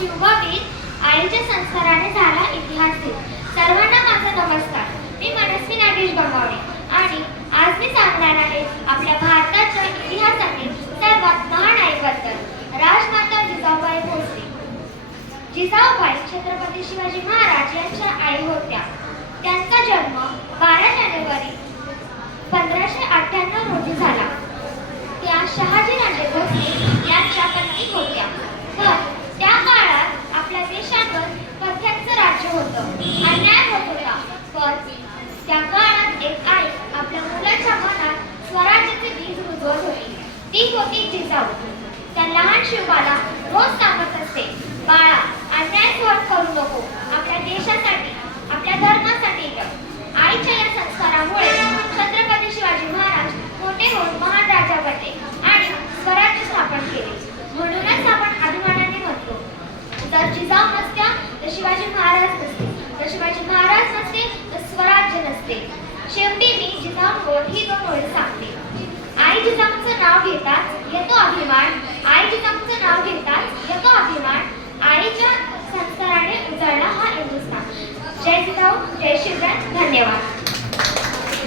शिवबावीर आईच्या संस्काराने झाला इतिहास दिन। सर्वांना माझा नमस्कार। मी मनस्वी नागेश गंगावणे आणि आज मी सांगणार आहे आपल्या भारताच्या इतिहासातील सर्वात महान आईबद्दल, राजमाता जिजाऊबाई भोसले। जिजाऊबाई छत्रपती शिवाजी महाराज यांच्या आई होत्या। त्यांचा जन्म 12 जानेवारी 1598 रोजी झाला। त्या शहाजीराजे भोसले यांच्या पत्नी होत्या। पण त्या काळात आपल्या देशावर पथ्याचं राज्य होतं, अन्याय होत होता। पण त्या काळात एक आई आपल्या मुलाच्या मनात स्वराज्याचे बीज रुजवत होती। ती होती जिजाऊ। त्या लहान शिवबाला रोज सांगत असते, बाळा, अन्याय सहन करू नको, आपल्या देशासाठी, आपल्या धर्मासाठी लढ। आईच्या या संस्कारामुळे छत्रपती शिवाजी महाराज मोठे होऊन महान राजा बनले आणि स्वराज्य स्थापन केले। म्हणूनच आपण अभिमानाने म्हणतो, जर जिजाऊ नसत्या तर शिवाजी महाराज नसते, तर शिवाजी महाराज नसते तर स्वराज्य नसते। शेवटी मी जिजाऊंवर ही 2 ओळी सांगते। आई जिजाऊंचं नाव घेताच येतो अभिमान, आई जिजाऊंचं नाव घेताच येतो अभिमान, आईच्या संस्काराने उजळला हा हिंदुस्थान। जय जिजाऊ, जय शिवराय, धन्यवाद।